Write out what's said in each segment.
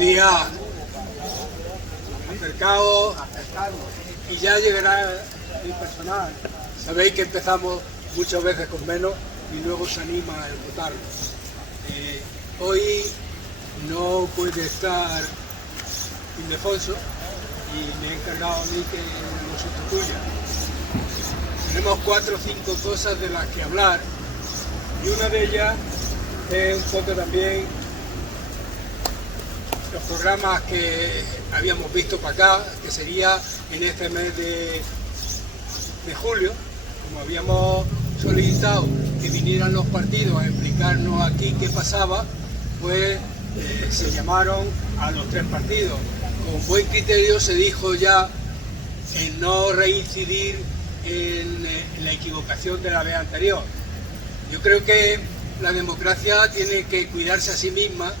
días. Acercaos y ya llegará el personal. Sabéis que empezamos muchas veces con menos y luego se anima a votarlo. Hoy no puede estar Ildefonso y me he encargado a mí que lo sustituya. Tenemos 4 o 5 cosas de las que hablar y una de ellas es un poco también los programas que habíamos visto para acá, que sería en este mes de julio, como habíamos solicitado que vinieran los partidos a explicarnos aquí qué pasaba, pues se llamaron a los 3 partidos. Con buen criterio se dijo ya en no reincidir en la equivocación de la vez anterior. Yo creo que la democracia tiene que cuidarse a sí misma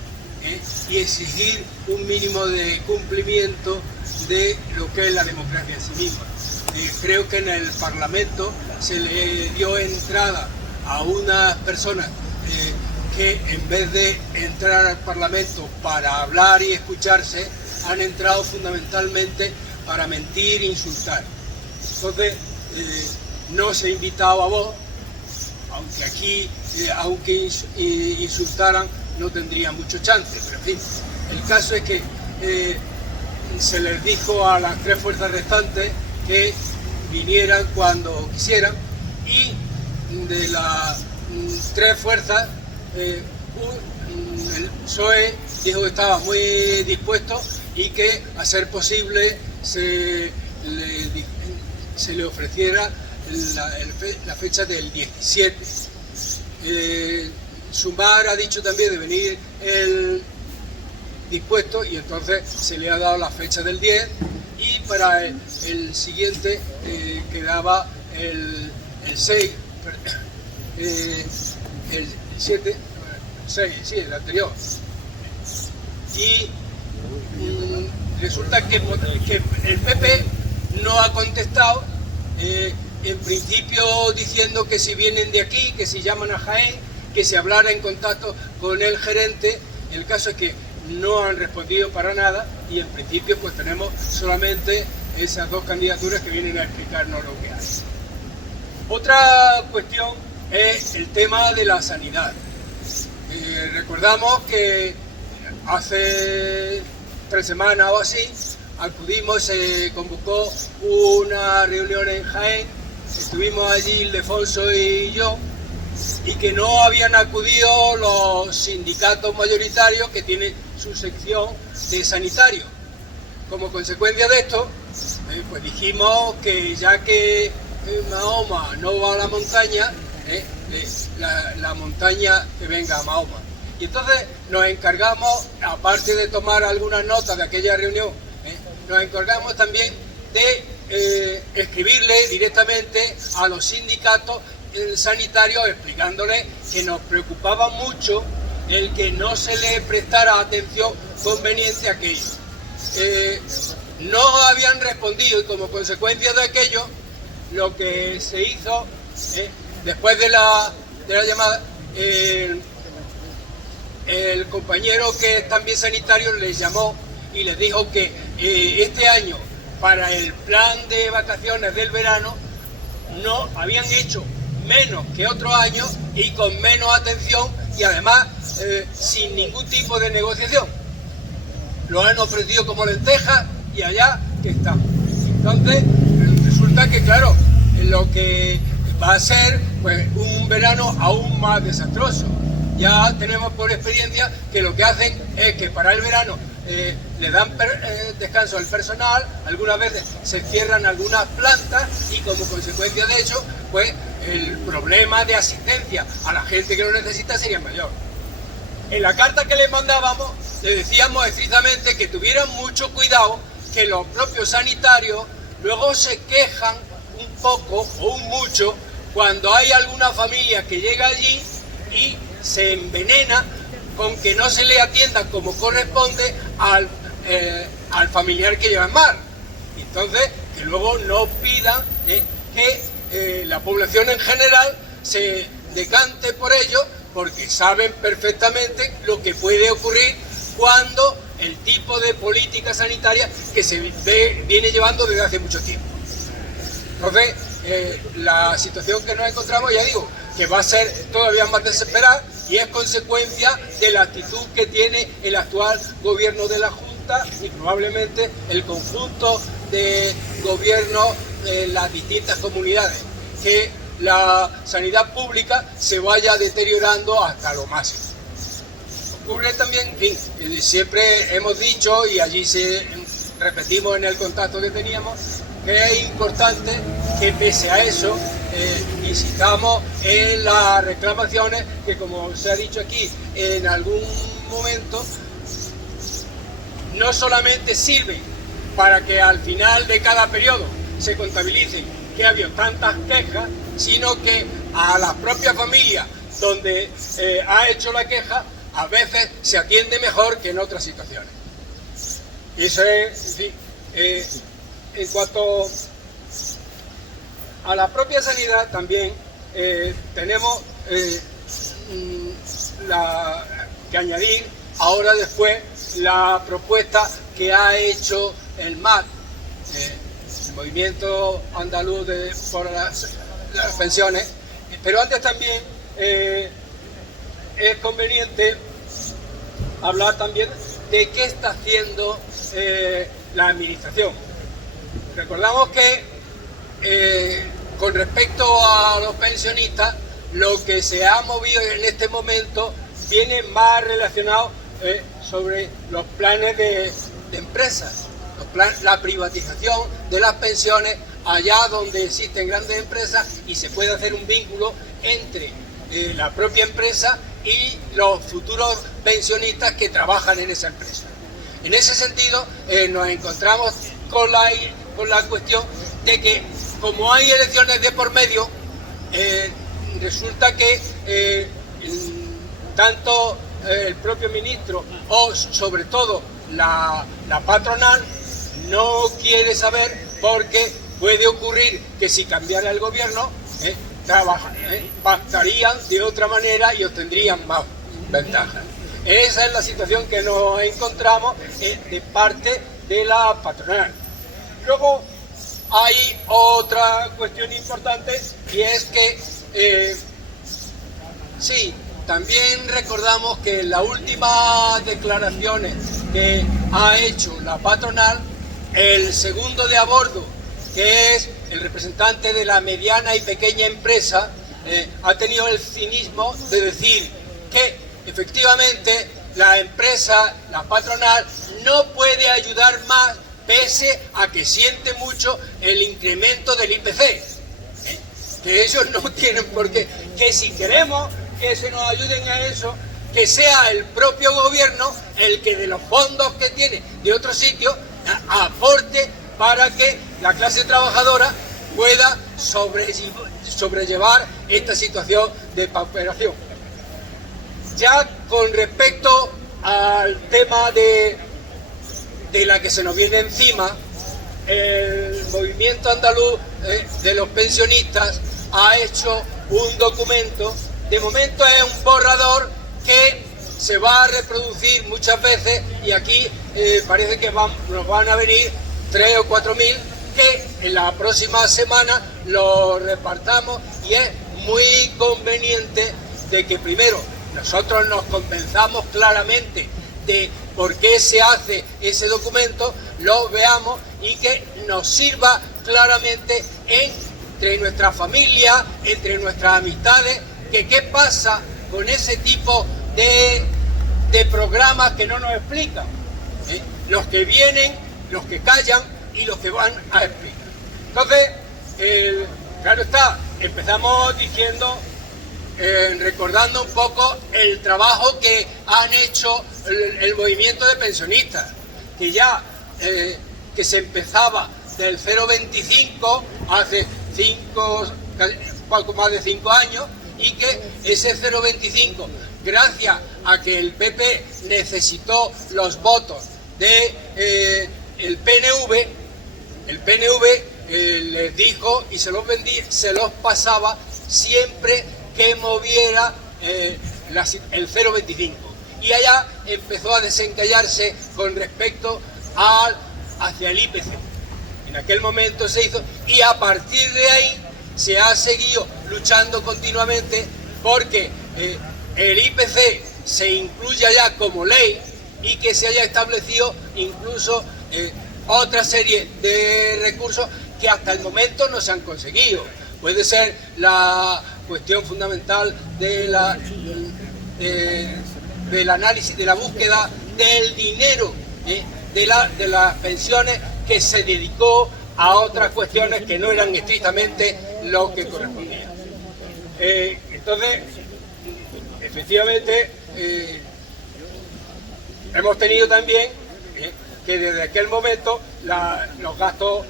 y exigir un mínimo de cumplimiento de lo que es la democracia en sí misma. Creo que en el Parlamento se le dio entrada a unas personas que en vez de entrar al Parlamento para hablar y escucharse, han entrado fundamentalmente para mentir e insultar. Entonces, no os he invitado a vos, aunque aquí, aunque insultaran, no tendría mucho chance, pero en fin, el caso es que se les dijo a las 3 fuerzas restantes que vinieran cuando quisieran, y de las 3 fuerzas el PSOE dijo que estaba muy dispuesto y que a ser posible se le ofreciera la fecha del 17. Sumar ha dicho también de venir el dispuesto y entonces se le ha dado la fecha del 10 y para el siguiente quedaba el 6, el 7, 6, sí, el anterior. Y resulta que el PP no ha contestado, en principio diciendo que si vienen de aquí, que si llaman a Jaén, que se hablara en contacto con el gerente. El caso es que no han respondido para nada y en principio pues tenemos solamente esas 2 candidaturas que vienen a explicarnos lo que hay. Otra cuestión es el tema de la sanidad. Recordamos que hace 3 semanas o así acudimos, se convocó una reunión en Jaén, estuvimos allí Ildefonso y yo, y que no habían acudido los sindicatos mayoritarios que tienen su sección de sanitario. Como consecuencia de esto, pues dijimos que ya que Mahoma no va a la montaña, la montaña que venga a Mahoma. Y entonces nos encargamos, aparte de tomar algunas notas de aquella reunión, nos encargamos también de escribirle directamente a los sindicatos sanitarios explicándoles que nos preocupaba mucho el que no se le prestara atención conveniente a aquello. No habían respondido y como consecuencia de aquello, lo que se hizo después de la llamada, el compañero que es también sanitario les llamó y les dijo que este año para el plan de vacaciones del verano no habían hecho menos que otros años y con menos atención y además sin ningún tipo de negociación. Lo han ofrecido como lentejas y allá que están. Entonces resulta que claro, lo que va a ser pues un verano aún más desastroso. Ya tenemos por experiencia que lo que hacen es que para el verano le dan descanso al personal, algunas veces se cierran algunas plantas y como consecuencia de eso, pues el problema de asistencia a la gente que lo necesita sería mayor. En la carta que les mandábamos le decíamos estrictamente que tuvieran mucho cuidado, que los propios sanitarios luego se quejan un poco o un mucho cuando hay alguna familia que llega allí y se envenena con que no se le atienda como corresponde al familiar que lleva en mar. Entonces, que luego no pidan que la población en general se decante por ello, porque saben perfectamente lo que puede ocurrir cuando el tipo de política sanitaria que se viene llevando desde hace mucho tiempo. Entonces, la situación que nos encontramos, ya digo, que va a ser todavía más desesperada y es consecuencia de la actitud que tiene el actual gobierno de la Junta y probablemente el conjunto de gobiernos de las distintas comunidades, que la sanidad pública se vaya deteriorando hasta lo máximo. Ocurre también, en fin, siempre hemos dicho y allí repetimos en el contacto que teníamos, que es importante que pese a eso insistamos en las reclamaciones que, como se ha dicho aquí en algún momento, no solamente sirven para que al final de cada periodo se contabilicen que ha habido tantas quejas, sino que a las propias familias donde ha hecho la queja a veces se atiende mejor que en otras situaciones. Y eso es, en fin, en cuanto a la propia sanidad también tenemos que añadir ahora después la propuesta que ha hecho el MAT, el Movimiento Andaluz por las Pensiones, pero antes también es conveniente hablar también de qué está haciendo la administración. Recordamos que con respecto a los pensionistas, lo que se ha movido en este momento viene más relacionado sobre los planes de empresas, la privatización de las pensiones allá donde existen grandes empresas y se puede hacer un vínculo entre la propia empresa y los futuros pensionistas que trabajan en esa empresa. En ese sentido nos encontramos con la cuestión de que como hay elecciones de por medio, resulta que tanto el propio ministro o sobre todo la patronal no quiere saber, porque puede ocurrir que si cambiara el gobierno pactarían de otra manera y obtendrían más ventajas. Esa es la situación que nos encontramos de parte de la patronal. Luego hay otra cuestión importante y es que sí, también recordamos que en las últimas declaraciones que ha hecho la patronal, el segundo de a bordo, que es el representante de la mediana y pequeña empresa, ha tenido el cinismo de decir que efectivamente la empresa, la patronal, no puede ayudar más pese a que siente mucho el incremento del IPC. Que ellos no tienen por qué, que si queremos que se nos ayuden a eso, que sea el propio gobierno el que de los fondos que tiene de otro sitio aporte para que la clase trabajadora pueda sobrellevar esta situación de pauperación. Ya con respecto al tema de la que se nos viene encima, el movimiento andaluz de los pensionistas ha hecho un documento, de momento es un borrador que se va a reproducir muchas veces y aquí parece que nos van a venir 3 o 4 mil, que en la próxima semana lo repartamos, y es muy conveniente de que primero nosotros nos convenzamos claramente de por qué se hace ese documento, lo veamos y que nos sirva claramente entre nuestra familia, entre nuestras amistades, que qué pasa con ese tipo de programas que no nos explican, los que vienen, los que callan y los que van a explicar. Entonces, claro está, empezamos diciendo, recordando un poco el trabajo que han hecho el movimiento de pensionistas, que ya que se empezaba del 0,25 hace poco más de 5 años, y que ese 0,25, gracias a que el PP necesitó los votos de el PNV les dijo y se los pasaba siempre que moviera el 0,25. y allá empezó a desencallarse con respecto hacia el IPC. En aquel momento se hizo, y a partir de ahí se ha seguido luchando continuamente porque el IPC se incluya ya como ley y que se haya establecido incluso otra serie de recursos que hasta el momento no se han conseguido. Puede ser la cuestión fundamental del análisis, de la búsqueda del dinero, de las pensiones, que se dedicó a otras cuestiones que no eran estrictamente lo que correspondía. Entonces, efectivamente, hemos tenido también que desde aquel momento los gastos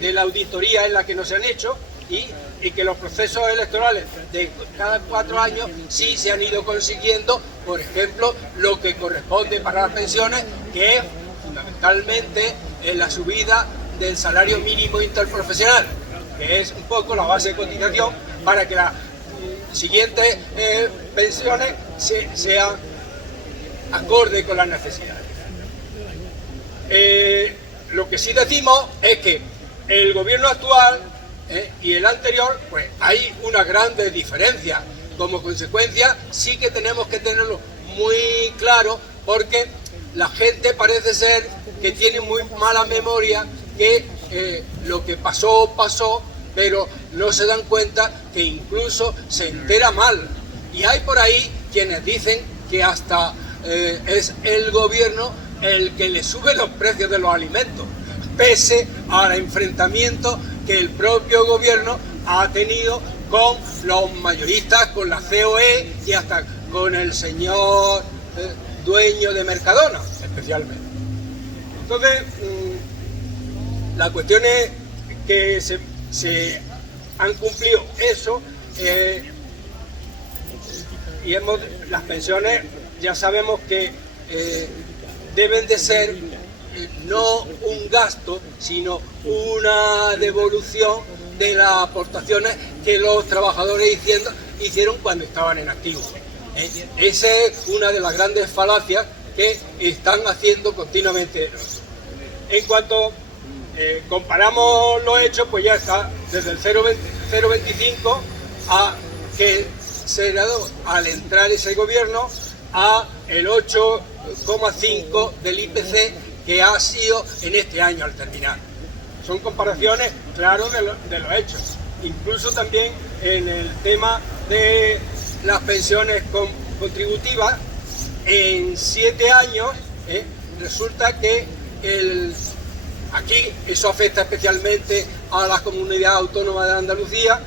de la auditoría en la que no se han hecho y que los procesos electorales de cada 4 años sí se han ido consiguiendo, por ejemplo, lo que corresponde para las pensiones, que es fundamentalmente la subida del salario mínimo interprofesional, que es un poco la base de cotización para que las siguientes pensiones sean acorde con las necesidades. Lo que sí decimos es que el gobierno actual y el anterior, pues hay una grande diferencia. Como consecuencia, sí que tenemos que tenerlo muy claro, porque la gente parece ser que tiene muy mala memoria, que lo que pasó, pasó, pero no se dan cuenta que incluso se entera mal. Y hay por ahí quienes dicen que hasta es el gobierno el que le sube los precios de los alimentos, pese al enfrentamiento que el propio gobierno ha tenido con los mayoristas, con la COE y hasta con el señor dueño de Mercadona, especialmente. Entonces, la cuestión es que se han cumplido eso, y las pensiones ya sabemos que deben de ser no un gasto, sino una devolución de las aportaciones que los trabajadores hicieron cuando estaban en activo. Esa es una de las grandes falacias que están haciendo continuamente. En cuanto comparamos los hechos, pues ya está desde el 0,25 a que se le ha dado al entrar ese gobierno a el 8,5 del IPC que ha sido en este año al terminar. Son comparaciones, claro, de los hechos. Incluso también en el tema de las pensiones contributivas, en 7 años resulta que aquí eso afecta especialmente a la Comunidad Autónoma de Andalucía,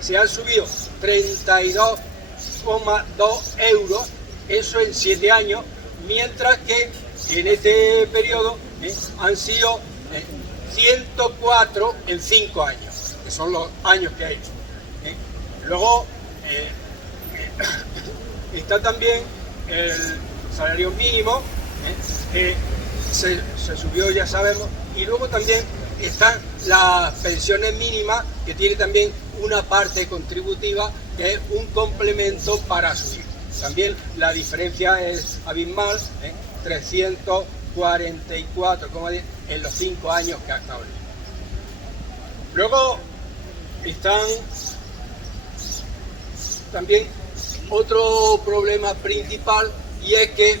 se han subido 32,2 euros, eso en 7 años, mientras que en este periodo han sido 104 en 5 años, que son los años que hay. Luego está también el salario mínimo, que se subió, ya sabemos, y luego también están las pensiones mínimas, que tiene también una parte contributiva, que es un complemento para subir. También la diferencia es abismal, 344,10 en los 5 años que ha estado. Luego están también otro problema principal, y es que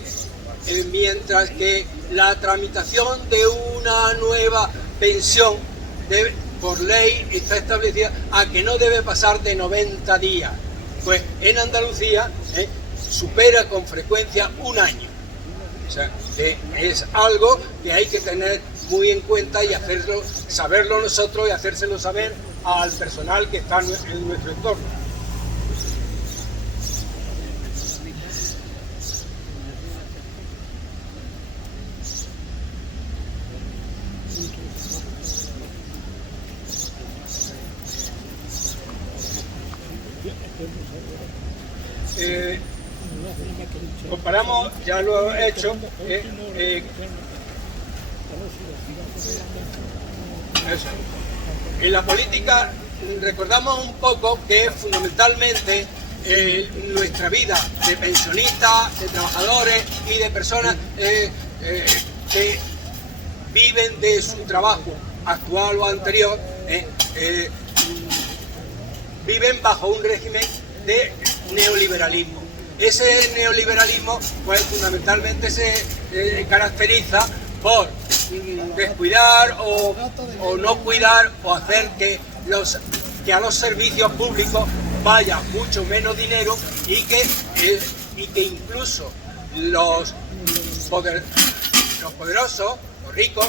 mientras que la tramitación de una nueva pensión por ley está establecida a que no debe pasar de 90 días, pues en Andalucía supera con frecuencia un año. O sea, es algo que hay que tener muy en cuenta y saberlo nosotros y hacérselo saber al personal que está en nuestro entorno. Comparamos, ya lo he hecho, eso. En la política recordamos un poco que fundamentalmente nuestra vida de pensionistas, de trabajadores y de personas que viven de su trabajo actual o anterior, viven bajo un régimen de neoliberalismo. Ese neoliberalismo pues fundamentalmente se caracteriza por descuidar o no cuidar o hacer que a los servicios públicos vaya mucho menos dinero y que incluso los poderosos, los ricos,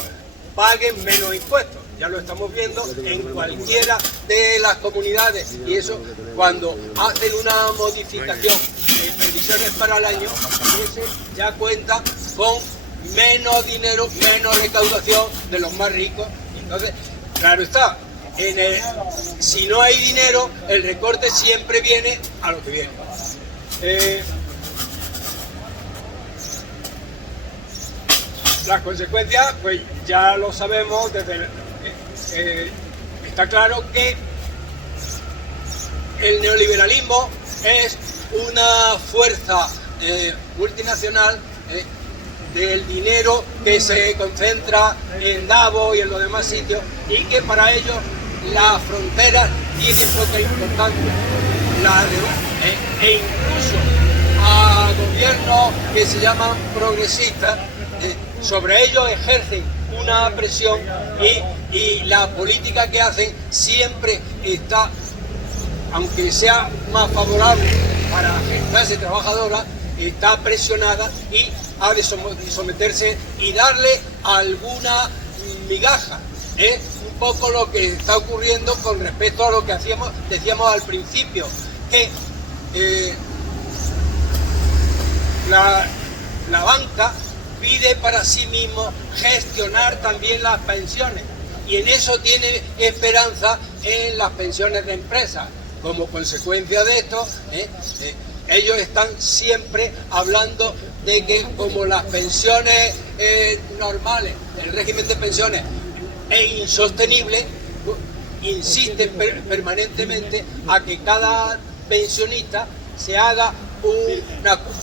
paguen menos impuestos. Ya lo estamos viendo en cualquiera de las comunidades, y eso cuando hacen una modificación de previsiones para el año, ese ya cuenta con menos dinero, menos recaudación de los más ricos. Entonces, claro está, si no hay dinero, el recorte siempre viene a lo que viene. Las consecuencias, pues ya lo sabemos, está claro que el neoliberalismo es una fuerza multinacional del dinero que se concentra en Davos y en los demás sitios, y que para ellos las fronteras tienen poca importancia. E incluso a gobiernos que se llaman progresistas, sobre ellos ejercen una presión y la política que hacen siempre está, aunque sea más favorable para la clase trabajadora, está presionada y ha de someterse y darle alguna migaja. Es un poco lo que está ocurriendo con respecto a lo que decíamos al principio, que la banca pide para sí mismo gestionar también las pensiones, y en eso tiene esperanza en las pensiones de empresas. Como consecuencia de esto, ellos están siempre hablando de que como las pensiones normales, el régimen de pensiones es insostenible, insisten permanentemente a que cada pensionista se haga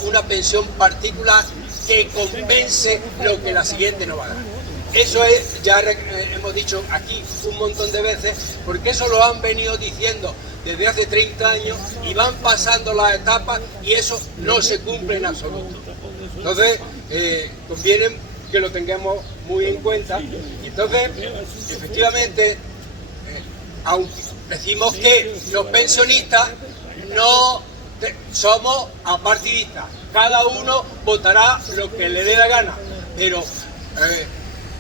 una pensión particular que compense lo que la siguiente no va a dar. Eso es, ya hemos dicho aquí un montón de veces, porque eso lo han venido diciendo desde hace 30 años y van pasando las etapas y eso no se cumple en absoluto. Entonces, conviene que lo tengamos muy en cuenta. Entonces, efectivamente, aunque decimos que los pensionistas no somos apartidistas, cada uno votará lo que le dé la gana, pero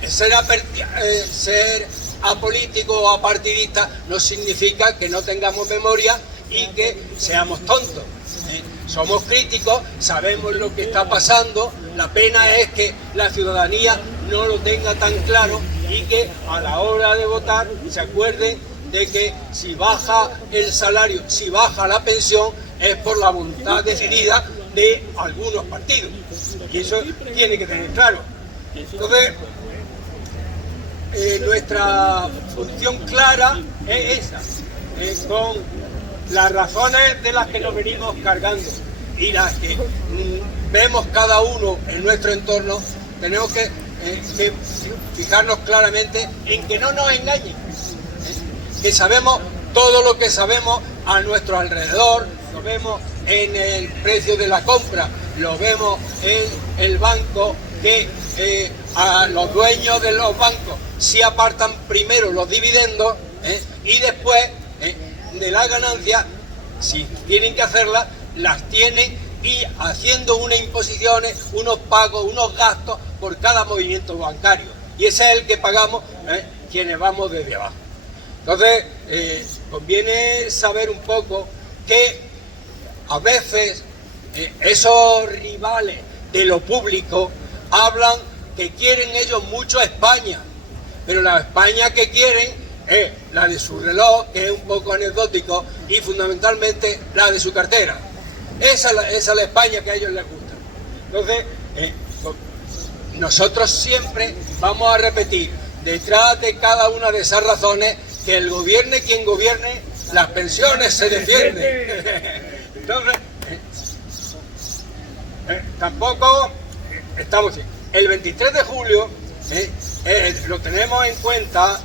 ser apolítico o apartidista no significa que no tengamos memoria y que seamos tontos. Somos críticos, sabemos lo que está pasando, la pena es que la ciudadanía no lo tenga tan claro y que a la hora de votar se acuerden de que si baja el salario, si baja la pensión, es por la voluntad decidida de algunos partidos, y eso tiene que tener claro. Entonces, nuestra función clara es esa, con las razones de las que nos venimos cargando y las que vemos cada uno en nuestro entorno. Tenemos que fijarnos claramente en que no nos engañen, que sabemos todo lo que sabemos a nuestro alrededor, lo vemos en el precio de la compra, lo vemos en el banco, que a los dueños de los bancos sí apartan primero los dividendos y después de la ganancia, si tienen que hacerlas, las tienen, y haciendo unas imposiciones, unos pagos, unos gastos por cada movimiento bancario, y ese es el que pagamos quienes vamos desde abajo. Entonces, conviene saber un poco que a veces esos rivales de lo público hablan que quieren ellos mucho a España, pero la España que quieren es la de su reloj, que es un poco anecdótico, y fundamentalmente la de su cartera. Esa es la España que a ellos les gusta. Entonces, nosotros siempre vamos a repetir, detrás de cada una de esas razones, que el gobierne quien gobierne, las pensiones se defienden. Entonces, tampoco estamos bien. El 23 de julio lo tenemos en cuenta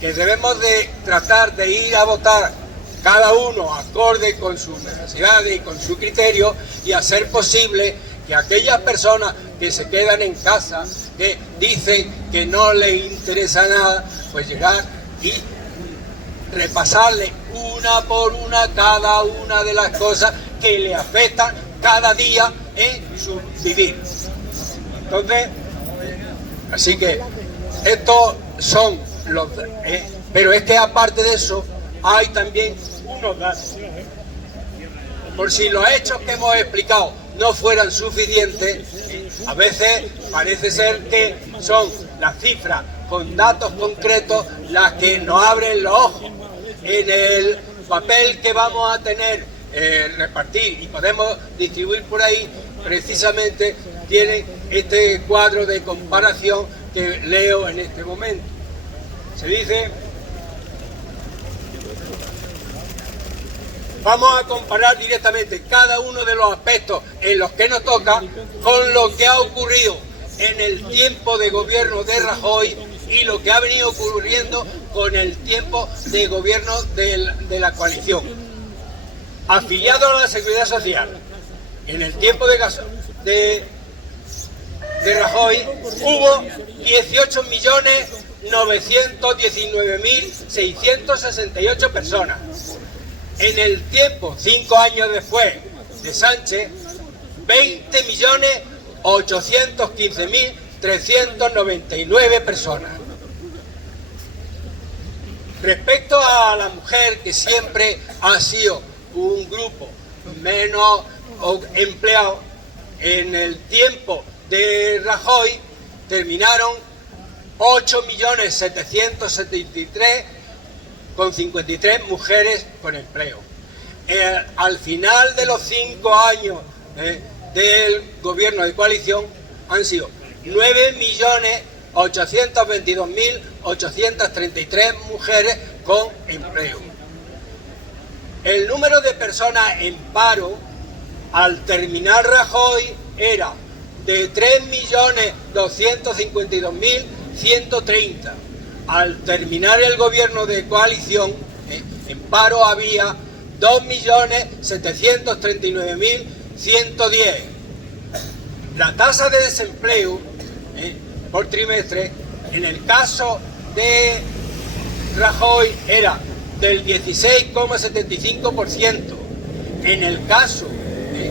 que debemos de tratar de ir a votar cada uno acorde con sus necesidades y con su criterio, y hacer posible que aquellas personas que se quedan en casa, que dicen que no les interesa nada, pues llegar y repasarle una por una cada una de las cosas que le afectan cada día en su vivir. Entonces, así que estos son los... pero es que aparte de eso hay también unos datos. Por si los hechos que hemos explicado no fueran suficientes, a veces parece ser que son las cifras con datos concretos las que nos abren los ojos. En el papel que vamos a tener repartir y podemos distribuir por ahí, precisamente tiene este cuadro de comparación que leo en este momento. Se dice: vamos a comparar directamente cada uno de los aspectos en los que nos toca con lo que ha ocurrido en el tiempo de gobierno de Rajoy y lo que ha venido ocurriendo con el tiempo de gobierno de la coalición. Afiliados a la Seguridad Social, en el tiempo de Rajoy hubo 18.919.668 personas. En el tiempo, 5 años después de Sánchez, 20.815.399 personas. Respecto a la mujer, que siempre ha sido un grupo menos empleado, en el tiempo de Rajoy terminaron 8.773.53 mujeres con empleo. Al final de los 5 años del gobierno de coalición han sido 9.822.833 mujeres con empleo. El número de personas en paro al terminar Rajoy era de 3.252.130. Al terminar el gobierno de coalición, en paro había 2.739.110. La tasa de desempleo por trimestre, en el caso de Rajoy, era del 16,75%. En el caso de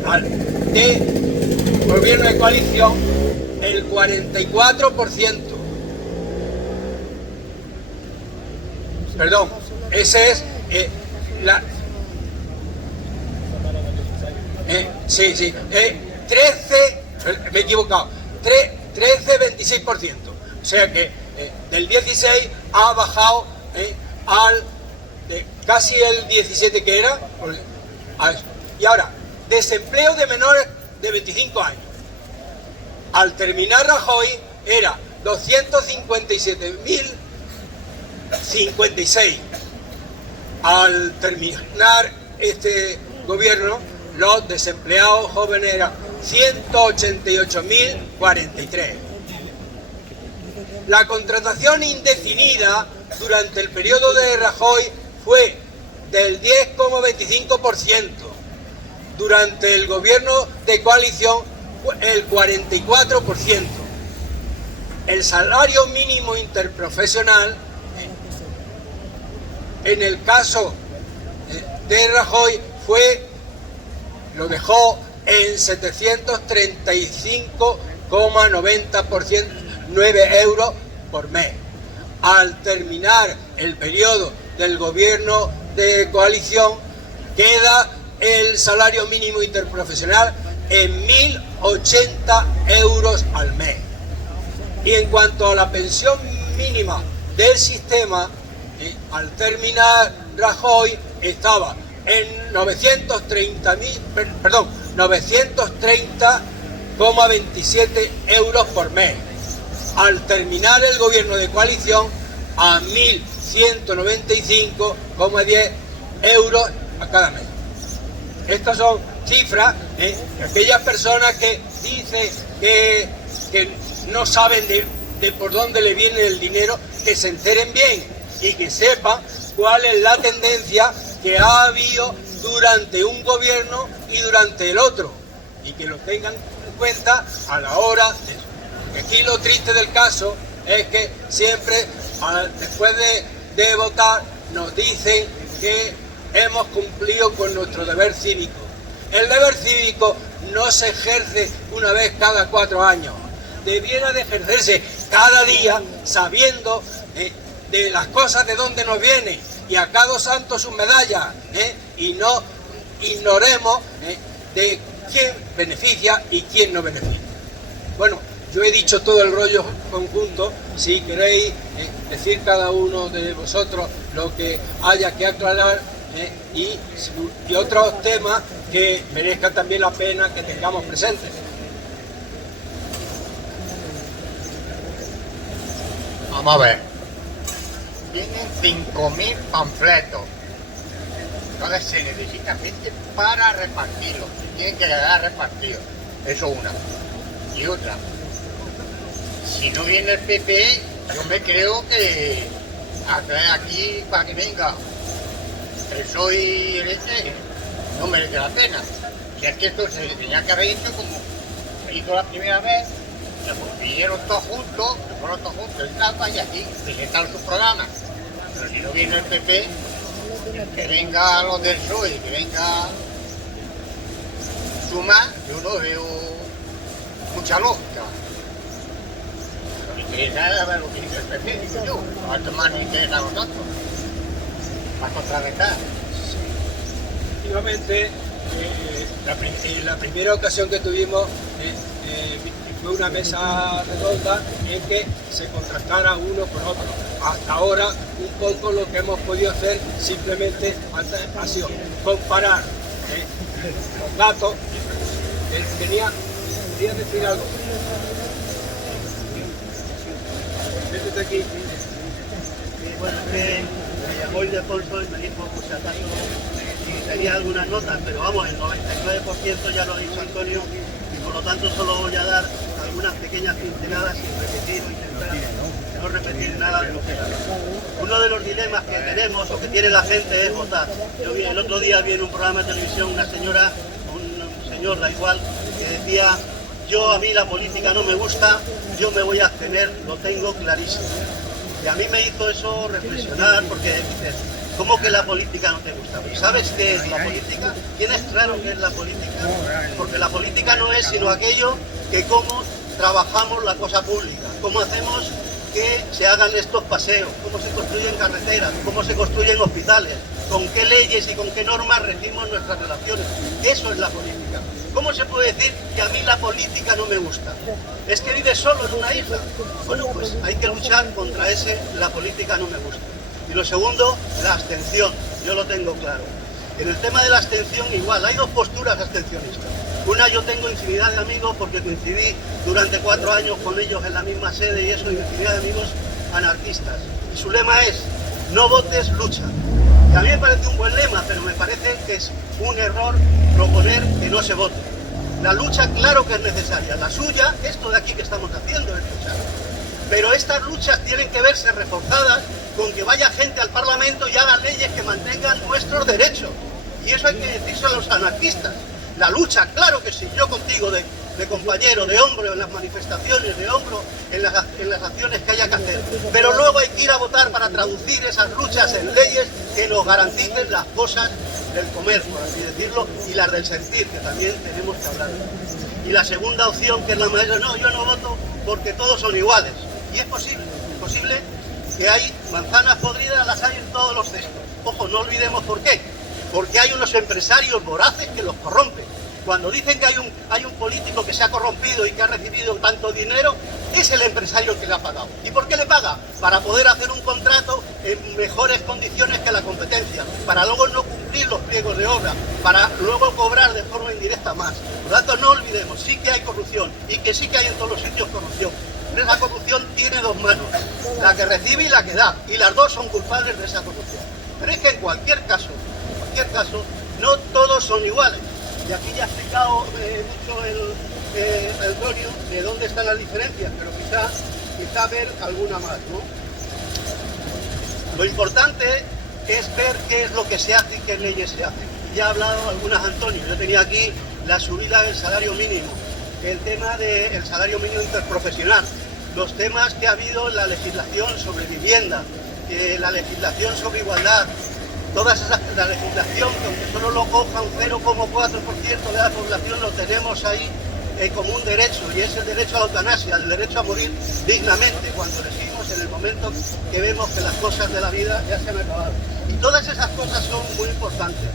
gobierno de coalición, el 44%. Perdón, ese es sí, 13, me he equivocado, 13,26%. O sea que del 16 ha bajado al casi el 17 que era. Y ahora, desempleo de menores de 25 años. Al terminar Rajoy era 257.056. Al terminar este gobierno, los desempleados jóvenes eran 188.043. La contratación indefinida durante el periodo de Rajoy fue del 10,25%. Durante el gobierno de coalición, el 44%. El salario mínimo interprofesional, en el caso de Rajoy, lo dejó en 735,90 euros por mes. Al terminar el periodo del gobierno de coalición, queda el salario mínimo interprofesional en 1.080 euros al mes. Y en cuanto a la pensión mínima del sistema, al terminar Rajoy estaba en 930,27 euros por mes. Al terminar el gobierno de coalición, a 1.195,10 euros a cada mes. estas son cifras de aquellas personas que dicen que no saben de por dónde le viene el dinero, que se enteren bien y que sepan cuál es la tendencia que ha habido durante un gobierno y durante el otro, y que lo tengan en cuenta a la hora de eso. Aquí lo triste del caso es que siempre, después de votar, nos dicen que hemos cumplido con nuestro deber cívico. El deber cívico no se ejerce una vez cada 4 años. Debiera de ejercerse cada día, sabiendo de las cosas de dónde nos vienen, y a cada santo sus medallas, y no ignoremos de quién beneficia y quién no beneficia. Bueno, yo he dicho todo el rollo conjunto. Si queréis decir cada uno de vosotros lo que haya que aclarar, y otros temas que merezcan también la pena que tengamos presentes. Vamos a ver, tienen 5.000 panfletos, entonces se necesita gente para repartirlos, tienen que quedar repartidos, eso una. Y otra, si no viene el PP, yo me creo que aquí para que venga el PSOE y el este no merece la pena. Si es que esto se tenía que haber hecho como se hizo la primera vez, se vinieron todos juntos, se fueron todos juntos en Tapa y aquí presentaron sus programas. Pero si no viene el PP, que venga los del PSOE, que venga Suma, yo no veo mucha lógica. Lo que interesa es ver lo que dice el PP, digo yo, no es más ni interesa a nosotros, más contrarrestar. Efectivamente, la primera ocasión que tuvimos fue una mesa redonda en que se contrastara uno con otro. Hasta ahora, un poco lo que hemos podido hacer simplemente ha sido comparar los datos. Quería decir algo. Métete aquí. Bueno, es que me llamó el Defonso y me dijo, pues si acaso, si sería algunas notas, pero vamos, el 99% ya lo ha dicho Antonio, y por lo tanto solo voy a dar algunas pequeñas pinceladas sin repetir o intentar no repetir nada de lo que uno de los dilemas que tenemos o que tiene la gente es votar. Yo vi, el otro día vi en un programa de televisión una señora, un señor, da igual, que decía, a mí la política no me gusta, yo me voy a abstener, lo tengo clarísimo. Y a mí me hizo eso reflexionar, porque dices, ¿cómo que la política no te gusta? ¿Sabes qué es la política? ¿Tienes claro qué es la política? Porque la política no es sino aquello que cómo trabajamos la cosa pública, cómo hacemos que se hagan estos paseos, cómo se construyen carreteras, cómo se construyen hospitales, con qué leyes y con qué normas regimos nuestras relaciones. Eso es la política. ¿Cómo se puede decir que a mí la política no me gusta? ¿Es que vives solo en una isla? Bueno, pues hay que luchar contra ese, la política no me gusta. Y lo segundo, la abstención. Yo lo tengo claro. En el tema de la abstención igual, hay dos posturas abstencionistas. Una, yo tengo infinidad de amigos porque coincidí durante 4 años con ellos en la misma sede y eso, infinidad de amigos anarquistas. Y su lema es, no votes, lucha. Y a mí me parece un buen lema, pero me parece que es un error proponer que no se vote. La lucha claro que es necesaria, la suya, esto de aquí que estamos haciendo es luchar. Pero estas luchas tienen que verse reforzadas con que vaya gente al Parlamento y haga leyes que mantengan nuestros derechos. Y eso hay que decirse a los anarquistas. La lucha, claro que sí, yo contigo de compañero, de hombro en las manifestaciones, de hombro en las acciones que haya que hacer. Pero luego hay que ir a votar para traducir esas luchas en leyes que nos garanticen las cosas del comer, por así decirlo, y las del sentir, que también tenemos que hablar. Y la segunda opción, que es la maestra, no, yo no voto porque todos son iguales. Y es posible que hay manzanas podridas, las hay en todos los cestos. Ojo, no olvidemos por qué. Porque hay unos empresarios voraces que los corrompen. Cuando dicen que hay un político que se ha corrompido y que ha recibido tanto dinero, es el empresario que le ha pagado. ¿Y por qué le paga? Para poder hacer un contrato en mejores condiciones que la competencia, para luego no cumplir los pliegos de obra, para luego cobrar de forma indirecta más. Por lo tanto, no olvidemos, sí que hay corrupción y que sí que hay en todos los sitios corrupción. Pero esa corrupción tiene dos manos, la que recibe y la que da, y las dos son culpables de esa corrupción. Pero es que en cualquier caso, no todos son iguales. Y aquí ya ha explicado mucho el Antonio de dónde están las diferencias, pero quizá ver alguna más, ¿no? Lo importante es ver qué es lo que se hace y qué leyes se hacen. Ya ha hablado algunas Antonio, yo tenía aquí la subida del salario mínimo, el tema del salario mínimo interprofesional, los temas que ha habido en la legislación sobre vivienda, la legislación sobre igualdad, la legislación que aunque solo lo coja un 0,4% de la población, lo tenemos ahí como un derecho, y es el derecho a la eutanasia, el derecho a morir dignamente cuando decimos en el momento que vemos que las cosas de la vida ya se han acabado. Y todas esas cosas son muy importantes.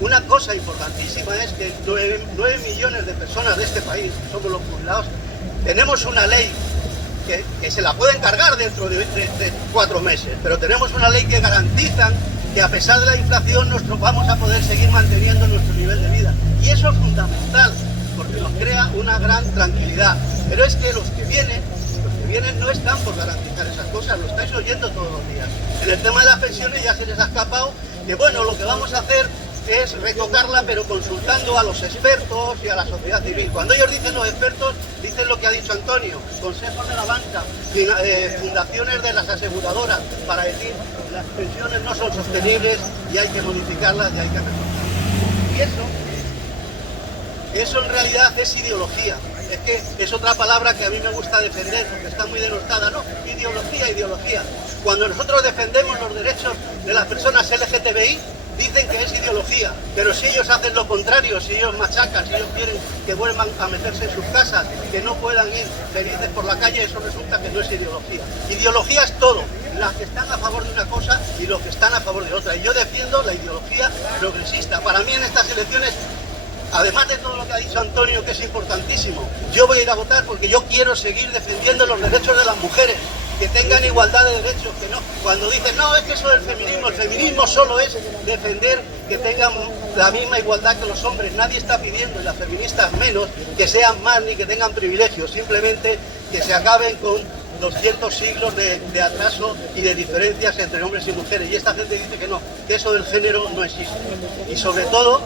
Una cosa importantísima es que 9 millones de personas de este país, que somos los jubilados, tenemos una ley que se la pueden cargar dentro de 4 meses, pero tenemos una ley que garantiza que a pesar de la inflación nosotros vamos a poder seguir manteniendo nuestro nivel de vida. Y eso es fundamental, porque nos crea una gran tranquilidad. Pero es que los que vienen no están por garantizar esas cosas, lo estáis oyendo todos los días. En el tema de las pensiones ya se les ha escapado que bueno, lo que vamos a hacer es retocarla, pero consultando a los expertos y a la sociedad civil. Cuando ellos dicen los expertos, dicen lo que ha dicho Antonio, consejos de la banca, fundaciones de las aseguradoras, para decir las pensiones no son sostenibles y hay que modificarlas y hay que reformarlas. Y eso en realidad es ideología. Es que es otra palabra que a mí me gusta defender porque está muy denostada, ¿no? Ideología. Cuando nosotros defendemos los derechos de las personas LGTBI, dicen que es ideología, pero si ellos hacen lo contrario, si ellos machacan, si ellos quieren que vuelvan a meterse en sus casas, que no puedan ir felices por la calle, eso resulta que no es ideología. Ideología es todo, las que están a favor de una cosa y los que están a favor de otra. Y yo defiendo la ideología progresista. Para mí en estas elecciones, además de todo lo que ha dicho Antonio, que es importantísimo, yo voy a ir a votar porque yo quiero seguir defendiendo los derechos de las mujeres, que tengan igualdad de derechos, que no, cuando dicen, no, es que eso es el feminismo solo es defender que tengan la misma igualdad que los hombres. Nadie está pidiendo, y las feministas menos, que sean más ni que tengan privilegios, simplemente que se acaben con 200 siglos de atraso y de diferencias entre hombres y mujeres. Y esta gente dice que no, que eso del género no existe. Y sobre todo,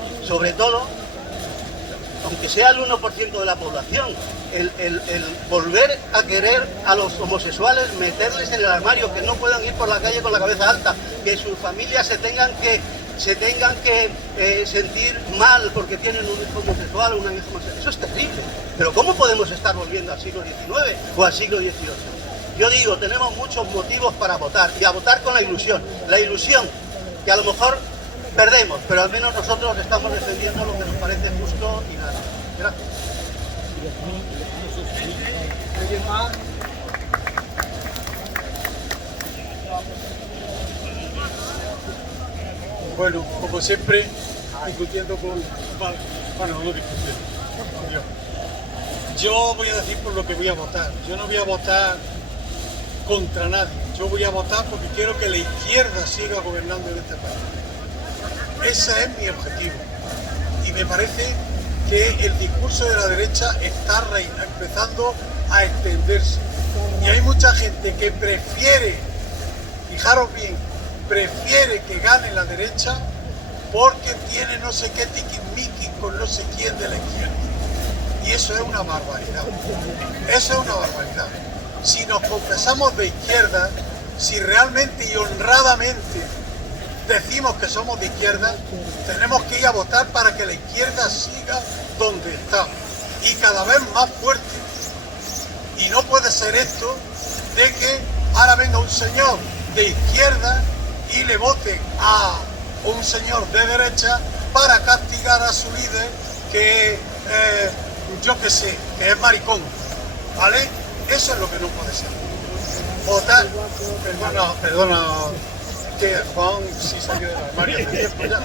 aunque sea el 1% de la población, el volver a querer a los homosexuales, meterles en el armario, que no puedan ir por la calle con la cabeza alta, que sus familias se tengan que sentir mal porque tienen un hijo homosexual o una hija homosexual. Eso es terrible. Pero ¿cómo podemos estar volviendo al siglo XIX o al siglo XVIII? Yo digo, tenemos muchos motivos para votar, y a votar con la ilusión que a lo mejor perdemos, pero al menos nosotros estamos defendiendo lo que nos parece justo y nada. Gracias. ¿Alguien más? Bueno, como siempre, discutiendo con... Bueno, no discutiendo. Yo voy a decir por lo que voy a votar. Yo no voy a votar contra nadie. Yo voy a votar porque quiero que la izquierda siga gobernando en este país. Ese es mi objetivo. Y me parece que el discurso de la derecha está empezando a extenderse. Y hay mucha gente que prefiere, fijaros bien, prefiere que gane la derecha porque tiene no sé qué tiquismiquis con no sé quién de la izquierda. Y eso es una barbaridad. Eso es una barbaridad. Si nos confesamos de izquierda, si realmente y honradamente decimos que somos de izquierda, tenemos que ir a votar para que la izquierda siga donde está y cada vez más fuerte. Y no puede ser esto de que ahora venga un señor de izquierda y le vote a un señor de derecha para castigar a su líder que, yo qué sé, que es maricón, ¿vale? Eso es lo que no puede ser. Votar, perdona, que Juan sí salió del armario hace tiempo ya,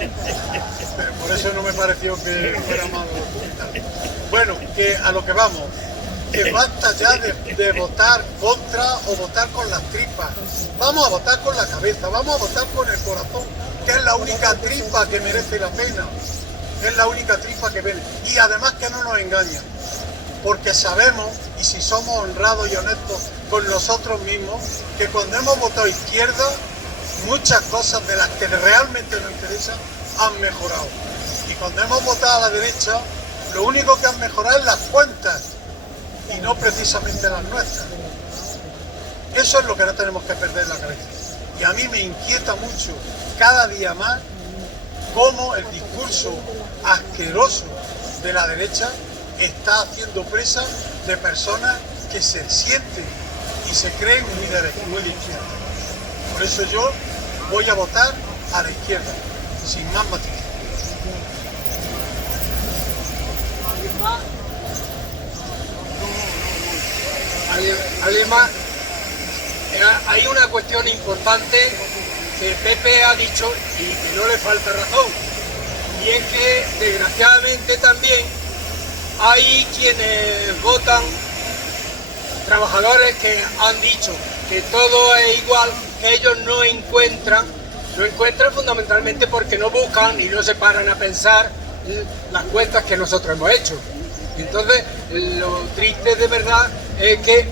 pero por eso no me pareció que fuera malo. Bueno, que a lo que vamos, que basta ya de votar contra o votar con las tripas. Vamos a votar con la cabeza, vamos a votar con el corazón, que es la única tripa que merece la pena, es la única tripa que vale. Y además que no nos engañan, porque sabemos, y si somos honrados y honestos con nosotros mismos, que cuando hemos votado izquierda, muchas cosas de las que realmente nos interesan han mejorado. Y cuando hemos votado a la derecha, lo único que han mejorado es las cuentas y no precisamente las nuestras. Eso es lo que no tenemos que perder la cabeza. Y a mí me inquieta mucho cada día más cómo el discurso asqueroso de la derecha está haciendo presa de personas que se sienten y se creen muy de izquierda. Por eso yo voy a votar a la izquierda, sin más matices. Además, hay una cuestión importante que Pepe ha dicho y que no le falta razón, y es que desgraciadamente también hay quienes votan, trabajadores que han dicho que todo es igual, que ellos no encuentran fundamentalmente porque no buscan y no se paran a pensar las cuestas que nosotros hemos hecho. Entonces, lo triste de verdad es que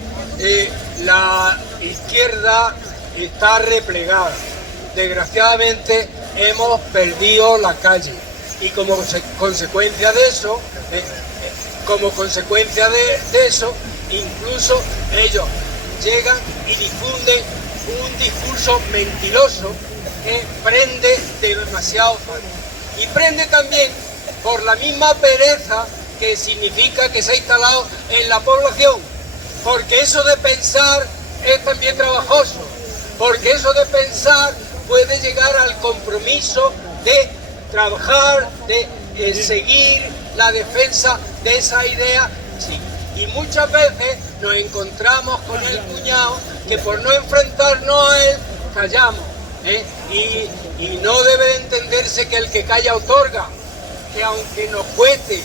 la izquierda está replegada. Desgraciadamente hemos perdido la calle y como consecuencia de eso, incluso ellos llegan y difunden un discurso mentiroso que prende demasiado fácil. Y prende también por la misma pereza que significa que se ha instalado en la población, porque eso de pensar es también trabajoso, porque eso de pensar puede llegar al compromiso de trabajar, de seguir la defensa de esa idea. Sí. Y muchas veces nos encontramos con el cuñado que por no enfrentarnos a él, callamos. Y no debe de entenderse que el que calla otorga, que aunque nos cueste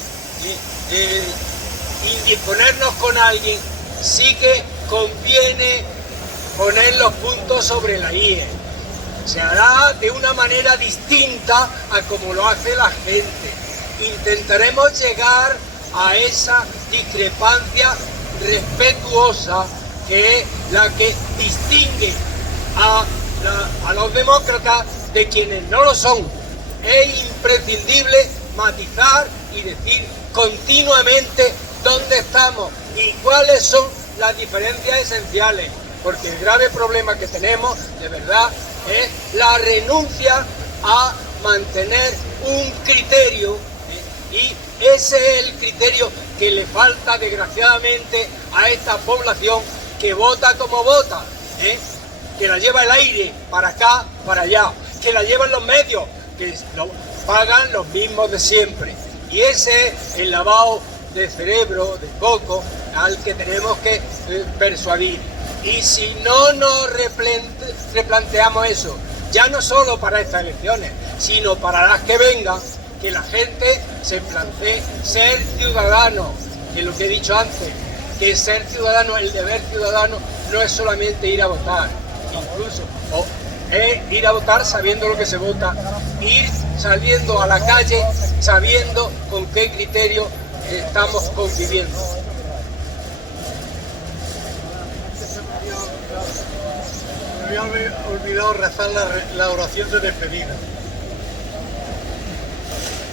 indisponernos con alguien, sí que conviene poner los puntos sobre la IE. Se hará de una manera distinta a como lo hace la gente. Intentaremos llegar a esa discrepancia respetuosa que es la que distingue a los demócratas de quienes no lo son. Es imprescindible matizar y decir continuamente dónde estamos y cuáles son las diferencias esenciales, porque el grave problema que tenemos, de verdad, es la renuncia a mantener un criterio, y ese es el criterio que le falta desgraciadamente a esta población que vota como vota, que la lleva el aire para acá, para allá, que la llevan los medios, que lo pagan los mismos de siempre. Y ese es el lavado de cerebro, de coco, al que tenemos que persuadir. Y si no nos replanteamos eso, ya no solo para estas elecciones, sino para las que vengan, que la gente se plantee ser ciudadano, que es lo que he dicho antes, que ser ciudadano, el deber ciudadano, no es solamente ir a votar, incluso es ir a votar sabiendo lo que se vota, ir saliendo a la calle sabiendo con qué criterio estamos conviviendo. Me había olvidado rezar la oración de despedida.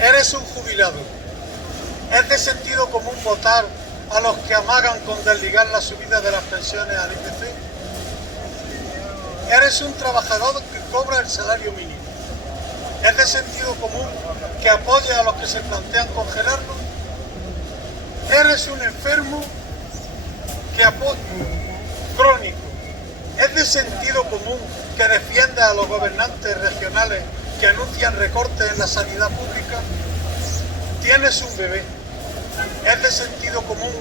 Eres un jubilado. Es de sentido común votar a los que amagan con desligar la subida de las pensiones al IPC. Eres un trabajador que cobra el salario mínimo. Es de sentido común que apoye a los que se plantean congelarlo. Eres un enfermo que apoya crónico. Es de sentido común que defienda a los gobernantes regionales que anuncian recortes en la sanidad pública. Tienes un bebé. Es de sentido común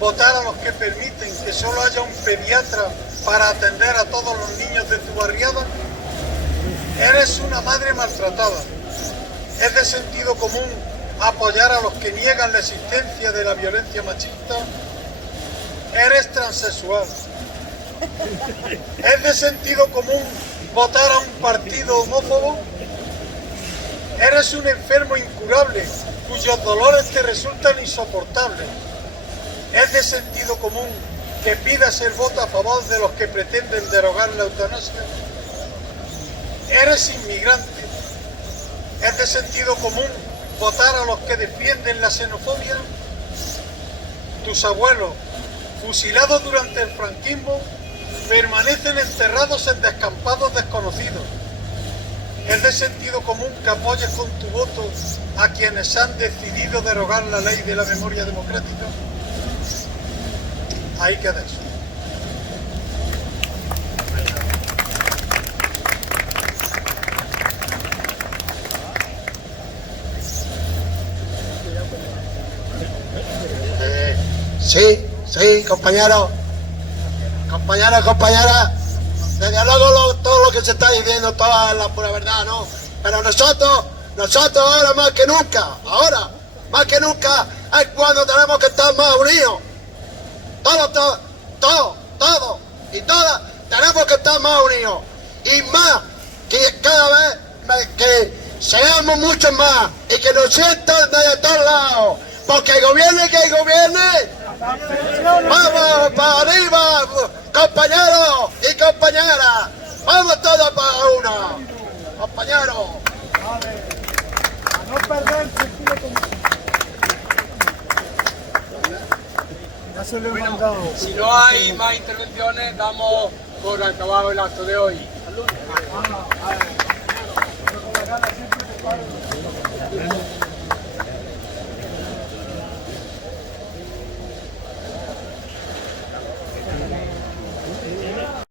votar a los que permiten que solo haya un pediatra para atender a todos los niños de tu barriada. Eres una madre maltratada. Es de sentido común apoyar a los que niegan la existencia de la violencia machista. Eres transexual. ¿Es de sentido común votar a un partido homófobo? Eres un enfermo incurable cuyos dolores te resultan insoportables. ¿Es de sentido común que pidas el voto a favor de los que pretenden derogar la eutanasia? Eres inmigrante. ¿Es de sentido común votar a los que defienden la xenofobia? Tus abuelos, fusilados durante el franquismo, permanecen enterrados en descampados desconocidos. ¿Es de sentido común que apoyes con tu voto a quienes han decidido derogar la ley de la memoria democrática? Ahí queda eso. Sí, compañeros, compañeras, desde luego todo lo que se está diciendo, toda la pura verdad, ¿no? Pero nosotros ahora más que nunca, es cuando tenemos que estar más unidos. Todos y todas tenemos que estar más unidos. Y más, que cada vez que seamos muchos más y que nos sientan de todos lados. Porque gobierne quien gobierne. Vamos para arriba, compañeros y compañeras. Vamos todos para una, compañeros. A no perder el sentido común. Ya se lo he mandado. Si no hay más intervenciones, damos por acabado el acto de hoy.